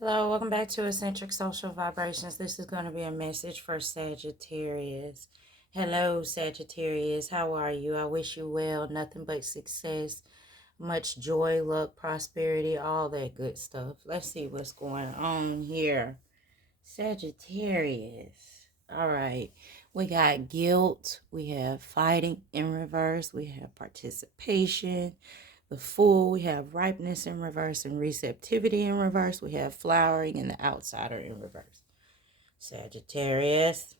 Hello, welcome back to Eccentric Social Vibrations. This is going to be a message for Sagittarius. Hello, Sagittarius. How are you? I wish you well. Nothing but success, much joy, luck, prosperity, all that good stuff. Let's see what's going on here. Sagittarius. All right. We got guilt. We have fighting in reverse. We have participation. The Fool. We have ripeness in reverse and receptivity in reverse. We have flowering and the outsider in reverse. Sagittarius.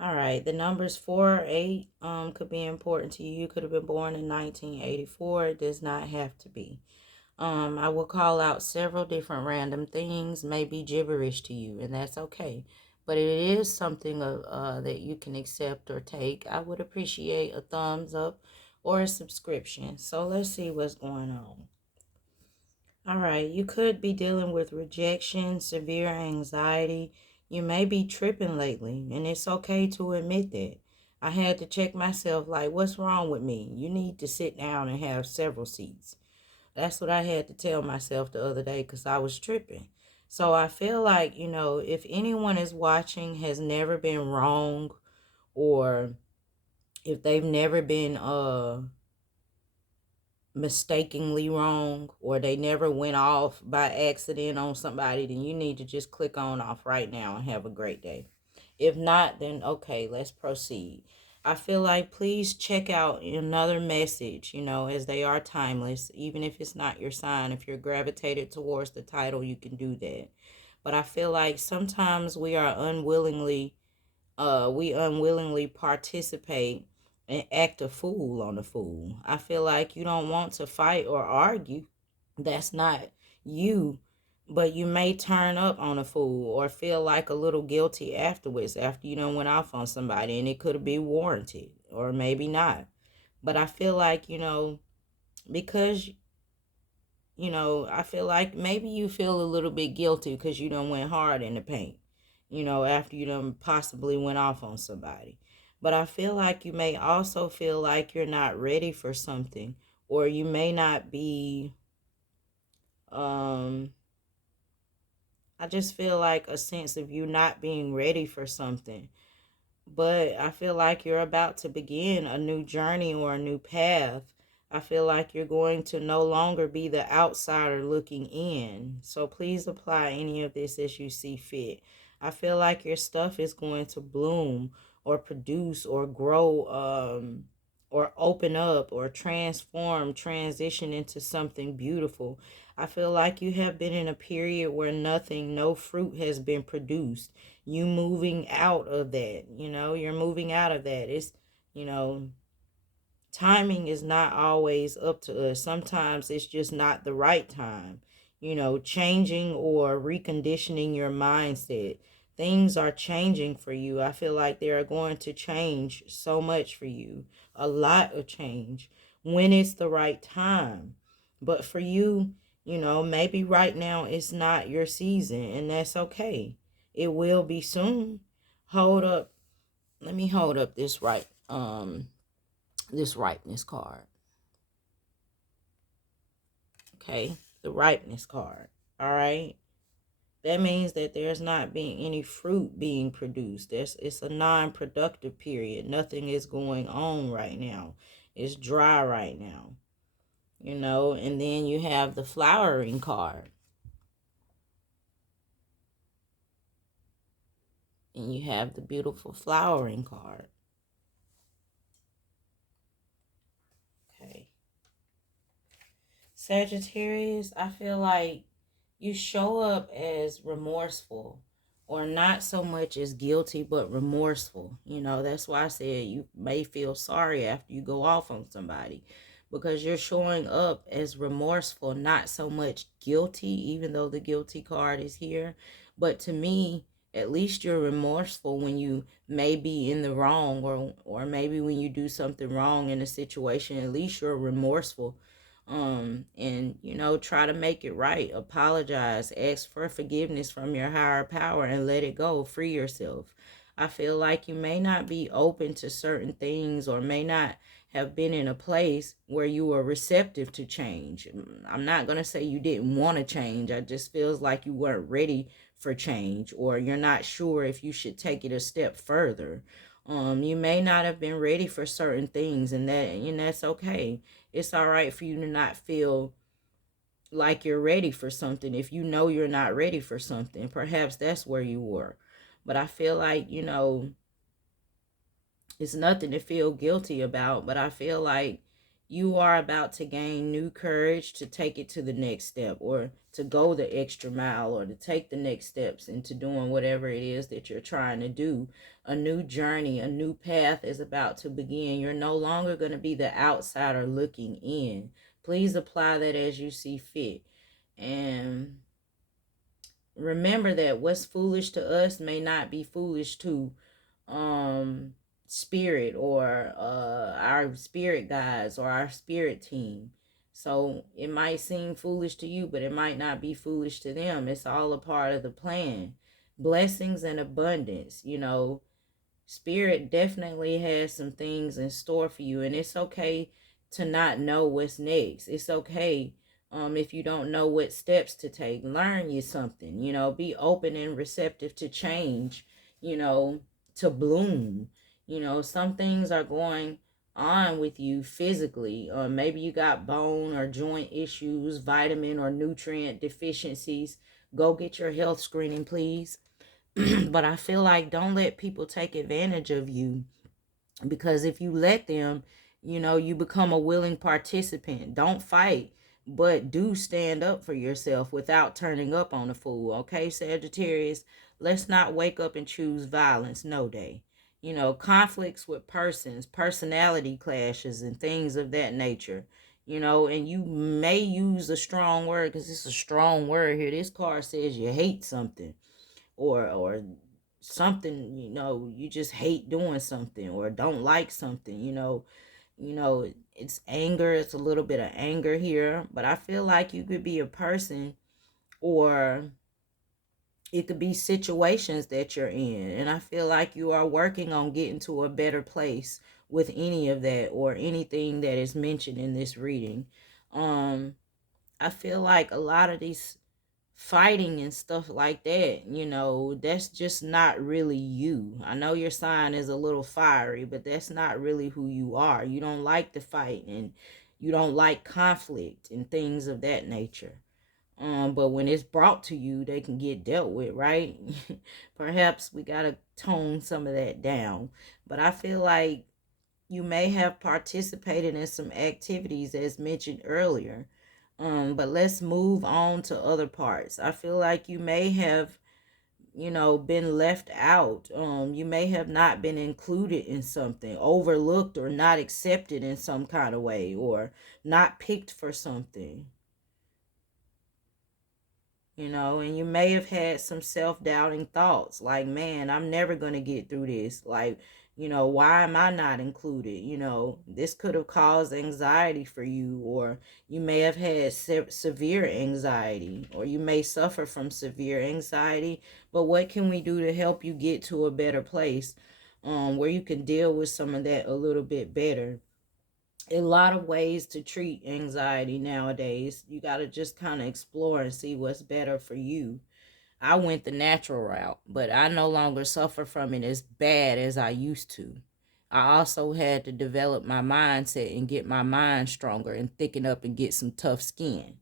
All right, the numbers 4 or 8 could be important to you. You could have been born in 1984. It does not have to be. I will call out several different random things, may be gibberish to you, and that's okay. But it is something that you can accept or take. I would appreciate a thumbs up or a subscription. So let's see what's going on. All right, you could be dealing with rejection, severe anxiety. You may be tripping lately, and it's okay to admit that. I had to check myself like, what's wrong with me? You need to sit down and have several seats. That's what I had to tell myself the other day because I was tripping. So I feel like, if anyone is watching has never been wrong, or if they've never been mistakenly wrong, or they never went off by accident on somebody, then you need to just click on off right now and have a great day. If not, then okay, let's proceed. I feel like please check out another message, as they are timeless, even if it's not your sign. If you're gravitated towards the title, you can do that. But I feel like sometimes we unwillingly participate and act a fool on the fool. I feel like you don't want to fight or argue. That's not you. But you may turn up on a fool or feel like a little guilty afterwards after you done went off on somebody, and it could be warranted or maybe not. But I feel like, because I feel like maybe you feel a little bit guilty because you done went hard in the paint, after you done possibly went off on somebody. But I feel like you may also feel like you're not ready for something, or you may not be, um, I just feel like a sense of you not being ready for something. But I feel like you're about to begin a new journey or a new path. I feel like you're going to no longer be the outsider looking in. So please apply any of this as you see fit. I feel like your stuff is going to bloom or produce or grow, or open up or transform, transition into something beautiful. I feel like you have been in a period where no fruit has been produced. You moving out of that, you're moving out of that. It's, you know, timing is not always up to us. Sometimes it's just not the right time. Changing or reconditioning your mindset. Things are changing for you. I feel like they are going to change so much for you. A lot of change when it's the right time. But for you, maybe right now it's not your season, and that's okay. It will be soon. Hold up. Let me hold up this ripeness card. Okay? The ripeness card. All right? That means that there's not being any fruit being produced. It's a non-productive period. Nothing is going on right now. It's dry right now. And then you have the flowering card. And you have the beautiful flowering card. Okay. Sagittarius, I feel like you show up as remorseful, or not so much as guilty but remorseful. That's why I said you may feel sorry after you go off on somebody, because you're showing up as remorseful, not so much guilty, even though the guilty card is here. But to me, at least you're remorseful when you may be in the wrong, or maybe when you do something wrong in a situation. At least you're remorseful, and try to make it right. Apologize, ask for forgiveness from your higher power, and let it go. Free yourself. I feel like you may not be open to certain things, or may not have been in a place where you were receptive to change. I'm not going to say you didn't want to change. I just feels like you weren't ready for change, or you're not sure if you should take it a step further. You may not have been ready for certain things, and that's okay. It's all right for you to not feel like you're ready for something. If you know you're not ready for something, perhaps that's where you were. But I feel like, it's nothing to feel guilty about, but I feel like you are about to gain new courage to take it to the next step, or to go the extra mile, or to take the next steps into doing whatever it is that you're trying to do. A new journey, a new path is about to begin. You're no longer going to be the outsider looking in. Please apply that as you see fit. And remember that what's foolish to us may not be foolish to spirit, or our spirit guides, or our spirit team. So it might seem foolish to you, but it might not be foolish to them. It's all a part of the plan. Blessings and abundance, Spirit definitely has some things in store for you, and it's okay to not know what's next. It's okay if you don't know what steps to take. Learn you something, be open and receptive to change, to bloom. Some things are going on with you physically. Maybe you got bone or joint issues, vitamin or nutrient deficiencies. Go get your health screening, please. But I feel like don't let people take advantage of you, because if you let them, you become a willing participant. Don't fight, but do stand up for yourself without turning up on a fool. Okay, Sagittarius, let's not wake up and choose violence no day. Conflicts with persons, personality clashes, and things of that nature. And you may use a strong word, because it's a strong word here. This card says you hate something, or something, you just hate doing something, or don't like something, it's anger. It's a little bit of anger here, but I feel like you could be a person, or it could be situations that you're in, and I feel like you are working on getting to a better place with any of that, or anything that is mentioned in this reading. I feel like a lot of these fighting and stuff like that, that's just not really you. I know your sign is a little fiery, but that's not really who you are. You don't like to fight, and you don't like conflict and things of that nature. But when it's brought to you, they can get dealt with, right? Perhaps we gotta tone some of that down. But I feel like you may have participated in some activities as mentioned earlier. But let's move on to other parts. I feel like you may have, been left out. You may have not been included in something, overlooked, or not accepted in some kind of way, or not picked for something. And you may have had some self-doubting thoughts, like, man, I'm never going to get through this. Like, why am I not included? This could have caused anxiety for you, or you may have had severe anxiety, or you may suffer from severe anxiety. But what can we do to help you get to a better place, where you can deal with some of that a little bit better? A lot of ways to treat anxiety nowadays. You got to just kind of explore and see what's better for you. I went the natural route, but I no longer suffer from it as bad as I used to. I also had to develop my mindset and get my mind stronger and thicken up and get some tough skin.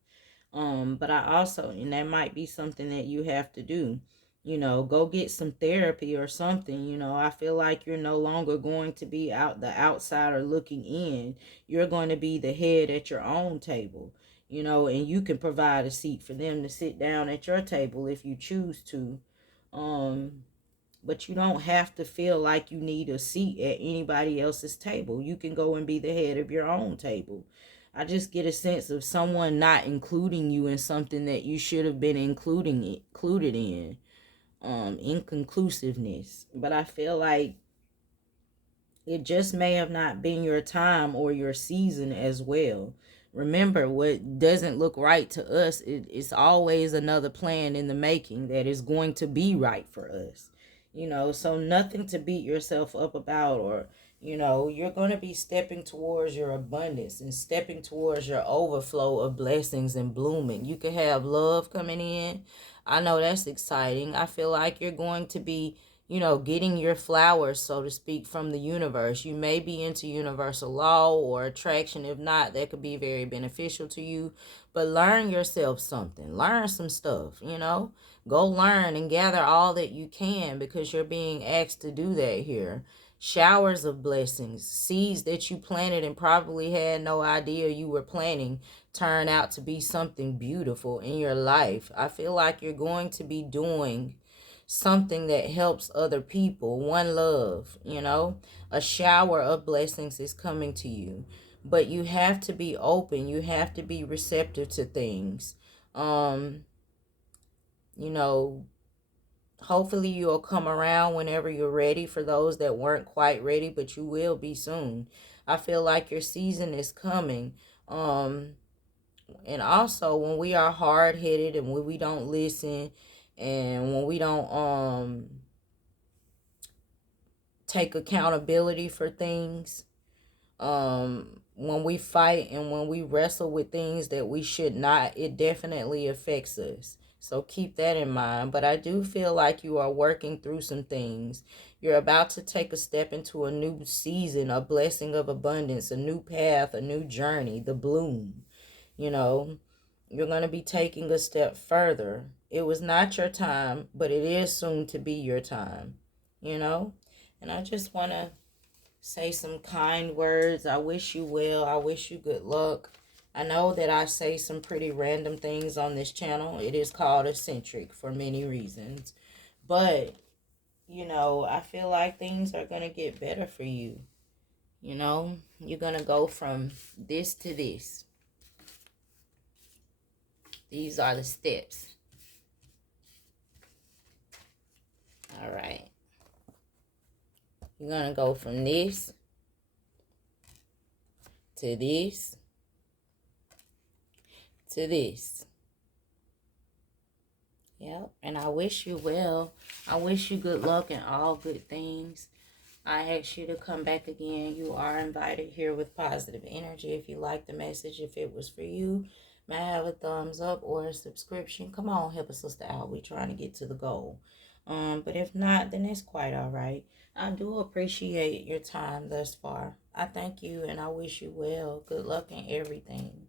But I also, and that might be something that you have to do, go get some therapy or something. I feel like you're no longer going to be out the outsider looking in. You're going to be the head at your own table, and you can provide a seat for them to sit down at your table if you choose to. But you don't have to feel like you need a seat at anybody else's table. You can go and be the head of your own table. I just get a sense of someone not including you in something that you should have been included in. Inconclusiveness. But I feel like it just may have not been your time or your season as well. Remember, what doesn't look right to us, it's always another plan in the making that is going to be right for us. So nothing to beat yourself up about, or, You know, you're going to be stepping towards your abundance and stepping towards your overflow of blessings and blooming. You could have love coming in. I know that's exciting. I feel like you're going to be, getting your flowers, so to speak, from the universe. You may be into universal law or attraction. If not, that could be very beneficial to you. But learn yourself something. Learn some stuff. Go learn and gather all that you can, because you're being asked to do that here. Showers of blessings, seeds that you planted and probably had no idea you were planting, turn out to be something beautiful in your life. I feel like you're going to be doing something that helps other people. One love. A shower of blessings is coming to you, but you have to be open. You have to be receptive to things. Um, you know, Hopefully you'll come around whenever you're ready, for those that weren't quite ready, but you will be soon. I feel like your season is coming. Um, and also, when we are hard headed and when we don't listen, and when we don't take accountability for things, when we fight and when we wrestle with things that we should not, it definitely affects us. So keep that in mind. But I do feel like you are working through some things. You're about to take a step into a new season, a blessing of abundance, a new path, a new journey, the bloom. you know you're going to be taking a step further. It was not your time, but it is soon to be your time. you know and I just want to say some kind words. I wish you well. I wish you good luck. I know that I say some pretty random things on this channel. It is called eccentric for many reasons. But, I feel like things are going to get better for you. You're going to go from this to this. These are the steps. All right. You're going to go from this to this to this. Yep, and I wish you well. I wish you good luck and all good things. I ask you to come back again. You are invited here with positive energy. If you like the message, if it was for you, may I have a thumbs up or a subscription? Come on, help a sister out. We're trying to get to the goal. But if not, then it's quite all right. I do appreciate your time thus far. I thank you and I wish you well. Good luck in everything.